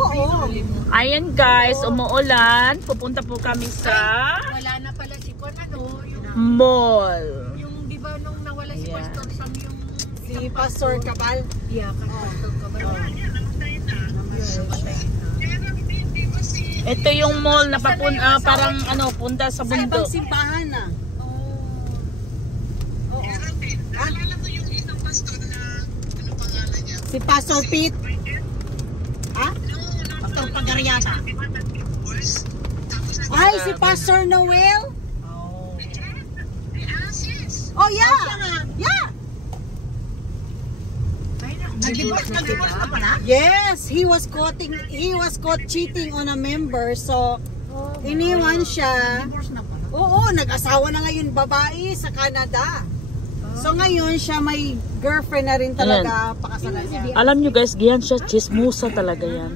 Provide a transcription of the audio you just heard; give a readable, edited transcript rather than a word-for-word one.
Oo. Ayan guys, umuulan. Pupunta po kami sa Wala na pala si Juan, ano, yung mall. di ba nung nawala si Yeah. Pastor Sam yung Si Pastor Cabal. yeah, Pastor Cabal. Ito yung mall na parang ano, punta sa Sa ibang bundok. simbahan na. Oo. Si Pastor Pete. Ha? Pastor Pagaryata. Ay, si Pastor Noel. Oh, yeah. Yeah. Nag-divorce na pala? Yes, he was caught cheating on a member. So, iniwan siya. Divorce na pala. Oo, nag-asawa na ngayon babae sa Canada. So ngayon siya may girlfriend na rin talaga, pakasalan niya. Alam nyo guys, giyan siya, chismosa talaga yan.